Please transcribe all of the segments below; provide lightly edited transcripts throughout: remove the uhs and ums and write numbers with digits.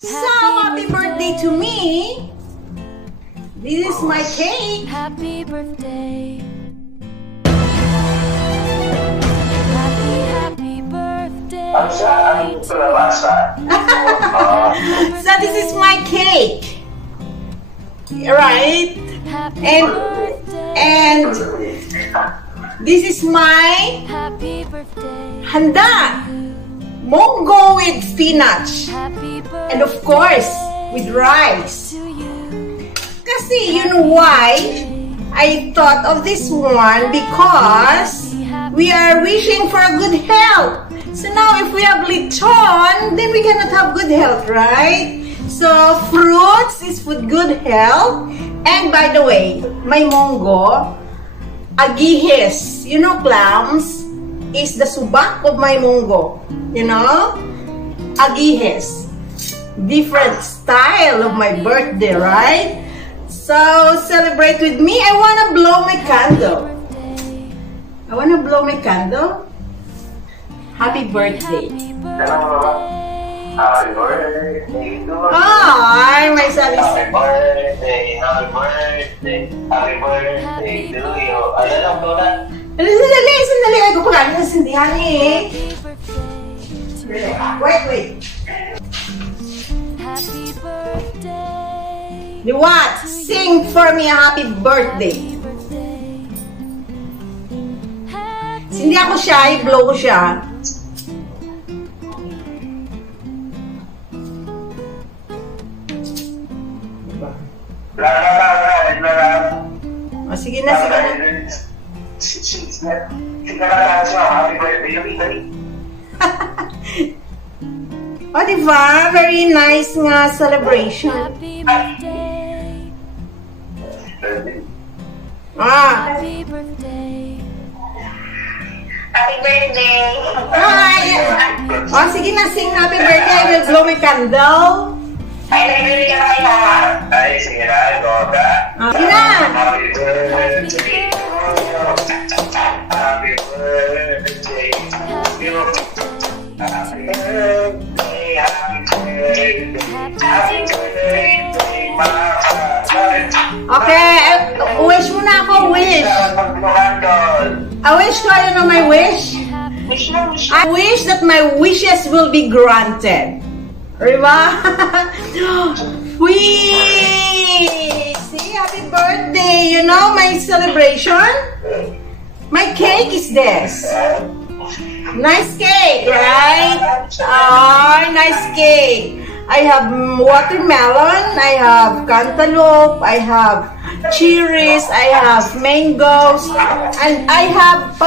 So, happy birthday to me! This is my cake! Happy birthday. Happy birthday. So, this is my cake! Right? And this is my Happy birthday. handa! Munggo with spinach! Happy birthday. And of course, with rice! To you. Kasi, you know why? I thought of this one because we are wishing for a good health. So now, if we have lechon, then we cannot have good health, right? So, fruits is for good health. And by the way, my munggo, agihis, you know, clams, is the subak of my munggo. You know? Agihis. Different style of my birthday, right? So, celebrate with me. I wanna blow my candle. I wanna blow my candle. Happy birthday. Happy birthday to you. Ay, may sabi Happy birthday, happy birthday, happy birthday to you. Ano lang to na? Sandali. Ay, ko pala ng sindihan eh. Wait. Happy birthday. What? Sing for me a happy birthday. Hindi ako shy, blow ko siya. O, sige na. Happy birthday, Italy. O, diba? Very nice nga celebration. Happy birthday. Happy birthday. Happy birthday! Hi! O, sige na, sing happy birthday. I will blow my candle. Ay, nag-birthday ka na kayo, ha? Ay, sige na, Goga. Sige na. Happy birthday to you. Happy birthday to you. Happy birthday, happy birthday, happy birthday, my heart. Okay, wish muna ako, wish. I wish ko, you know my wish? Wish mo. I wish that my wishes will be granted. Diba? Wee! See, happy birthday! You know my celebration? My cake is this. Nice cake, right? Oh, nice cake. I have watermelon, I have cantaloupe, I have cherries, I have mangoes, and I have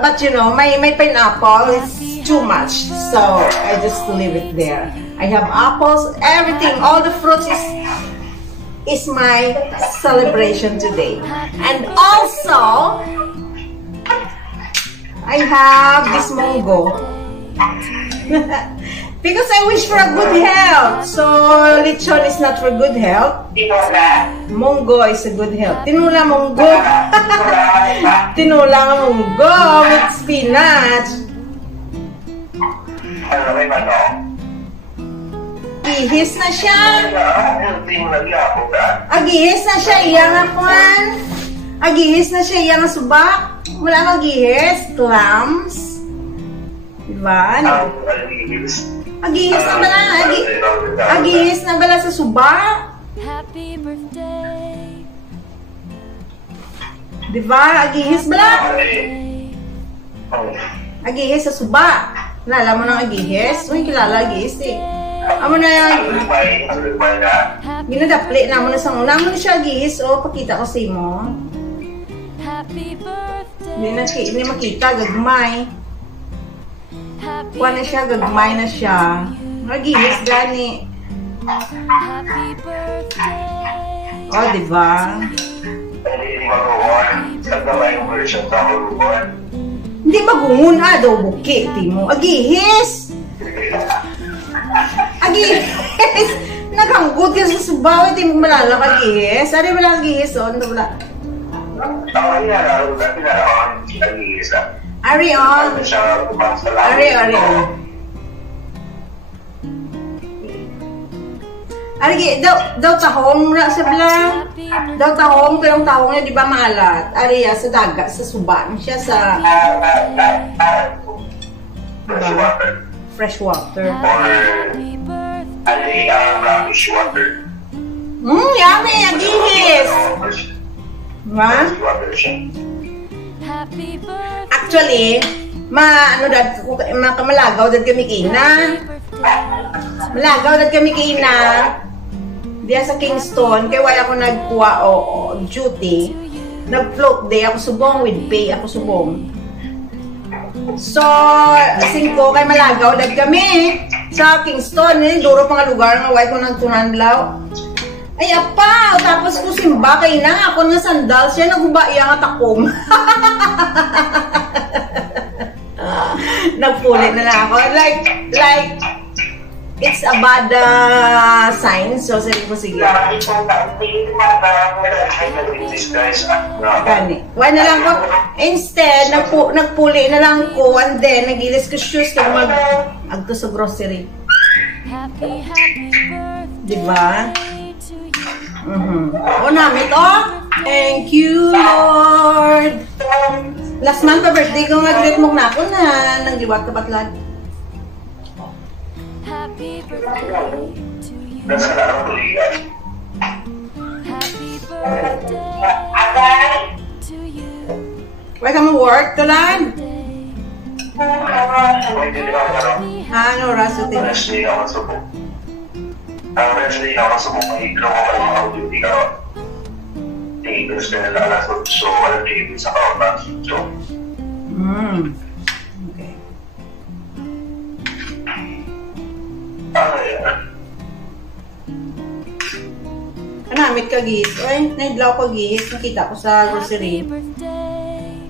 but you know, my pineapple is too much, so I just leave it there. I have apples, everything, all the fruits is my celebration today. And also, I have this mango. Because I wish for a good health. So, lechon is not for good health. Munggo is a good health. Tinula munggo. Tinula munggo with spinach. Ano may manok? Agihis na siya. Hindi mo nagyapok ka? Agihis na siya. Iyang akuan. Agihis na siya. Iyang subak. Wala magihis. Clams. Diba? Agihis na bala. Agihis na bala sa subak. Happy birthday. Diba? Agihis bala. Agihis sa subak. Kilala mo ng agihis? Uy, kilala agihis eh. Amo na yan. Ginadapli na mo na sang una. Amo na siya agihis. O, pakita ko sa imo. Happy birthday. Hindi makita. Gagmay. Happy Kuha na siya. Gagmay na siya. Agihis gani. Happy birthday. O, diba? Hindi mag-uwan. Sa gawin yung version sa mag-uwan. Hindi magungun daw buki. Timo. Agihis. Agihis. Naghanggot ka sa subaw. Hindi mo malalak agihis. Ari wala agihis. O, ano wala? Ako hinararo na pinarawan nag-iisa. Ari on. Siya kumang sa lahat. Ari on. Ari, daw tahong ra sa bla. Daw tahong, pero ang tahong niya di ba maalat? Ari, sa dagat, sa suban siya sa Fresh water. fresh water. Happy birthday. Brackish water. Yummy, agihis. Diba? Fresh water siya. Happy birthday. Actually, malagaw dad kami kina. Malagaw dad kami kina. Diya sa Kingston, kaya wala ako nagkuha o duty. Nag-float day ako subong with pay ako subong. So, 5 kay malagaw dad kami sa Kingston, duro mga lugar nga white ko nang tunanlaw. Ay apa, tapos ko simba kay na ako nga sandal siya naguba iya nga takong. Nagpulit na lang ako. Like, it's a bad sign. So, sabi ko, sige. Gani. Why na lang ko, instead, nagpuli na lang ko, and then, nagilis ko shoes, kaya agto sa grocery. Happy birthday. Diba? To you. O namin, thank you, Lord. Last month pa birthday ko, nag-greet mo na ako na, nang liwat ka batlad. Happy birthday to you. Nasa nakatuligan. Happy birthday to you. Why ka mo work, tulad? Pwede din ako laro. Ano, Rasutin? Wednesday ako subo. Ang Wednesday ako subo, mahiglo ko kayo mga duty ka. Tingos na nalalasot. So, wala tingin sa kaunang. So, Okay. ano yan? Kanamit ka gihis. Oy, naidlaw ko gihis. Nakita ko sa Happy grocery. birthday.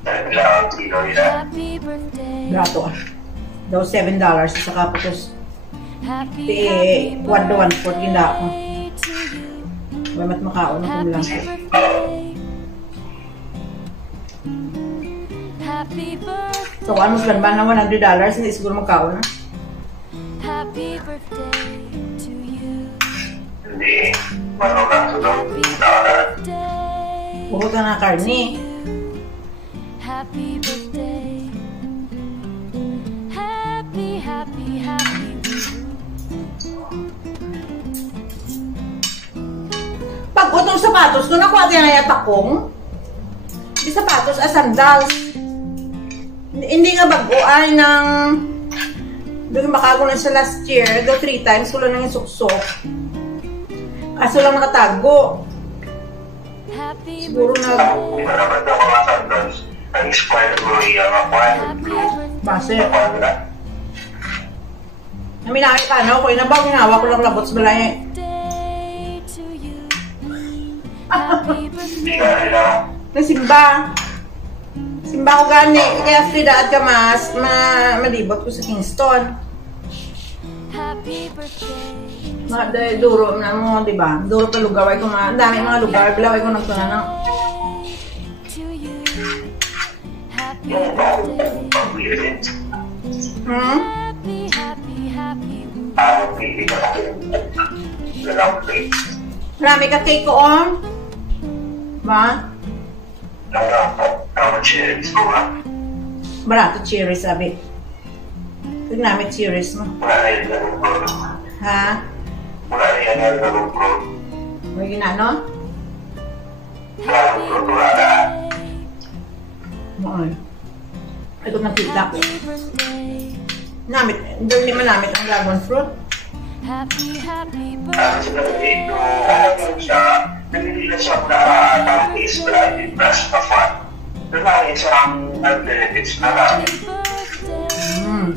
Dahil kailangan tilo nila. Happy birthday. Brato. Daw $7 sa kapos. Happy Wado 1/4 ginda ako. to you. Wala mat makaon ako lang. Birthday. Happy birthday. So, almost ba na $100? Hindi siguro makaon na. Happy birthday to you. Hindi. Ano lang sa doon. Birthday. Bukod ka na karni. Happy birthday. Happy Pag utong sapatos, kung nakuha tayo na yatakong, di sapatos, sandals. Hindi nga bago-ay ng doon makago na sa last year, do 3 times, wala nang yung suksok. Kaso lang nakatago. Happy Siguro na Hindi ba naman daw mga sandals? Nag-expired ko yung aqua, blue. base. Wala. Namin nakita na ako, inabang hinawa ko lang labot sa balay. birthday to you. Happy Hindi birthday. ka nila. Nasimba. Simba ko gani. Kaya Frida at Kamas, malibot ko sa Kingston. Happy birthday. Mga duro na mo, di ba? Duro pa lugar. Ay ko ang dami mga lugar. Bilaway ko nagtunanang. To you. Happy Yung bako, birthday. pag-weird. Happy. Pili ka ako. Dalawang plate. Marami ka cake ko on. Ba? Dalawang cherries ko nga. Barato cherries, sabi. Tignan namin cherries mo. Wala na yung lalong bro. Ha? Wala na yung lalong bro. May ginano? Lalong bro, wala na. Moon. Ay, kung nakita ko. Happy birthday. Namit, doon naman namit ang dragon fruit. Happy Ang sinabi ito, alam siya, nagigila siya na tapis, blinded, brush na fun. Doon lang isang benefits na lang. birthday.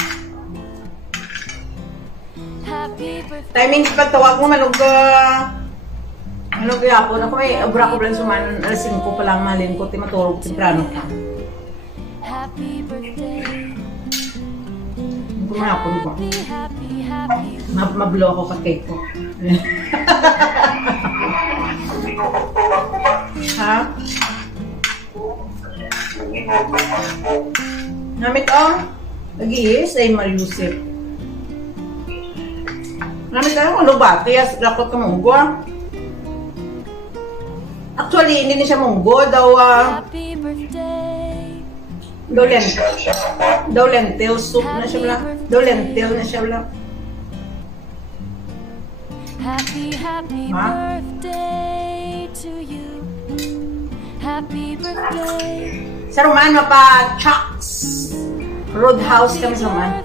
Happy birthday. Timing sa pagtawag mo, manog yapon. Ako may abra ko lang suman. Alas 5 pa lang malin ko. Timaturog temprano ka. Happy birthday. Kumapon ko. Happy. Mablo ako ka cake ko. Hindi ko magtulak ko ba? Ha? Hindi ko magtulak ko. Namit oh. Nag-iis ay Mariusip. Namit tayo kung lubati, lakot ka munggo. Actually, hindi na siya munggo. Happy birthday. Daw lentil soup na siya wala. Daw lentil na siya wala. Happy birthday to you. Happy birthday. Sa Romano pa, Chucks. Roadhouse kami sa Romano.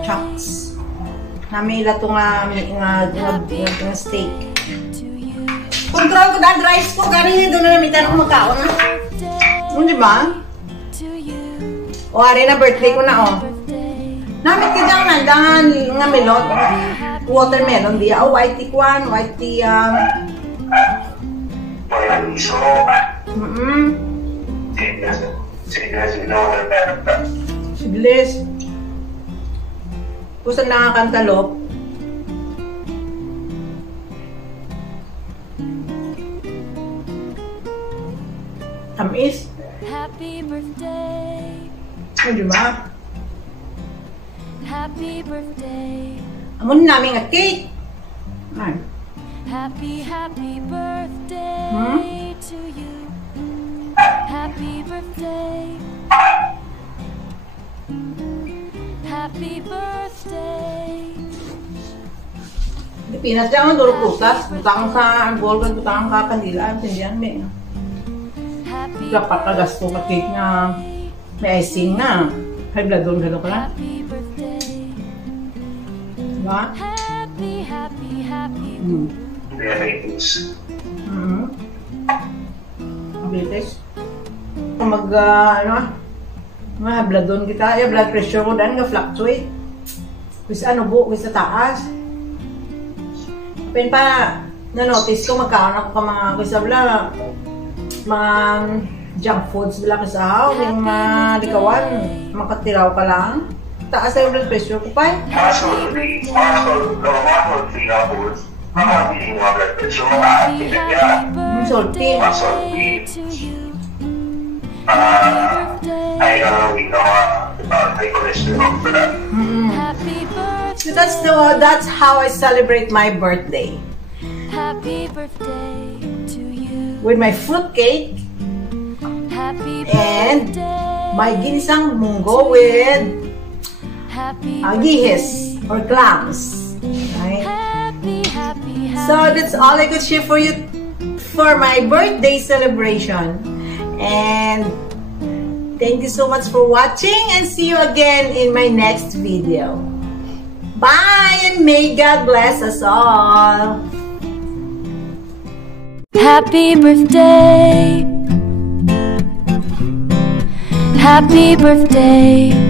Chucks. Nami ila ito nga steak. Control ko dahil rice ko. Gari doon na namin tanong makaon na. Di ba? O, ari na birthday ko na, o. Namit ka dyan nandangan nga melon. Watermelon di. O, white tea kwan. White tea, Siglis. Pusan na nga kantalop. Tamis. Happy birthday. O, diba? Happy birthday. Amon namin nga cake. Ay. Happy birthday to you. Happy birthday. Happy birthday. Pinas lang ang duro prutas. Butang sa bol kan butang ka kandila. Pindihan may. Happy Dapat ka gasto ka cake nga may icing na. High blood doon gano'n ka na. birthday. Diba? Happy Mabilis. Kung high blood doon kita. Yung blood pressure ko dahil nga fluctuate. Kus ano bu, kus sa taas. Pen pa, na-notice ko magkaon ako ka mga kusabla. Mga junk foods bila kasahaw, yung mga likawan, makatiraw ka lang. Taas na yung blood pressure ko pa. Salty. to you. Happy birthday. So that's how I celebrate my birthday. Happy birthday to you. With my fruit cake Happy and birthday. my ginisang munggo with Happy gihis or clams. Right? happy. So that's all I could share for you for my birthday celebration. And thank you so much for watching and see you again in my next video. Bye and may God bless us all. Happy birthday. Happy birthday.